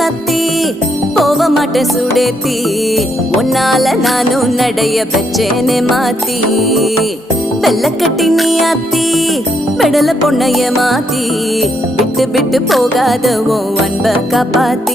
சத்தி போக மாட்டேன் சுடேத்தி உன்னால நானும் நடைய பெச்சேனே மாத்தி வெள்ளக்கட்டி நீ ஆத்தி பெடல பொண்ணைய மாத்தி விட்டு விட்டு போகாத உன் அன்ப காப்பாத்தி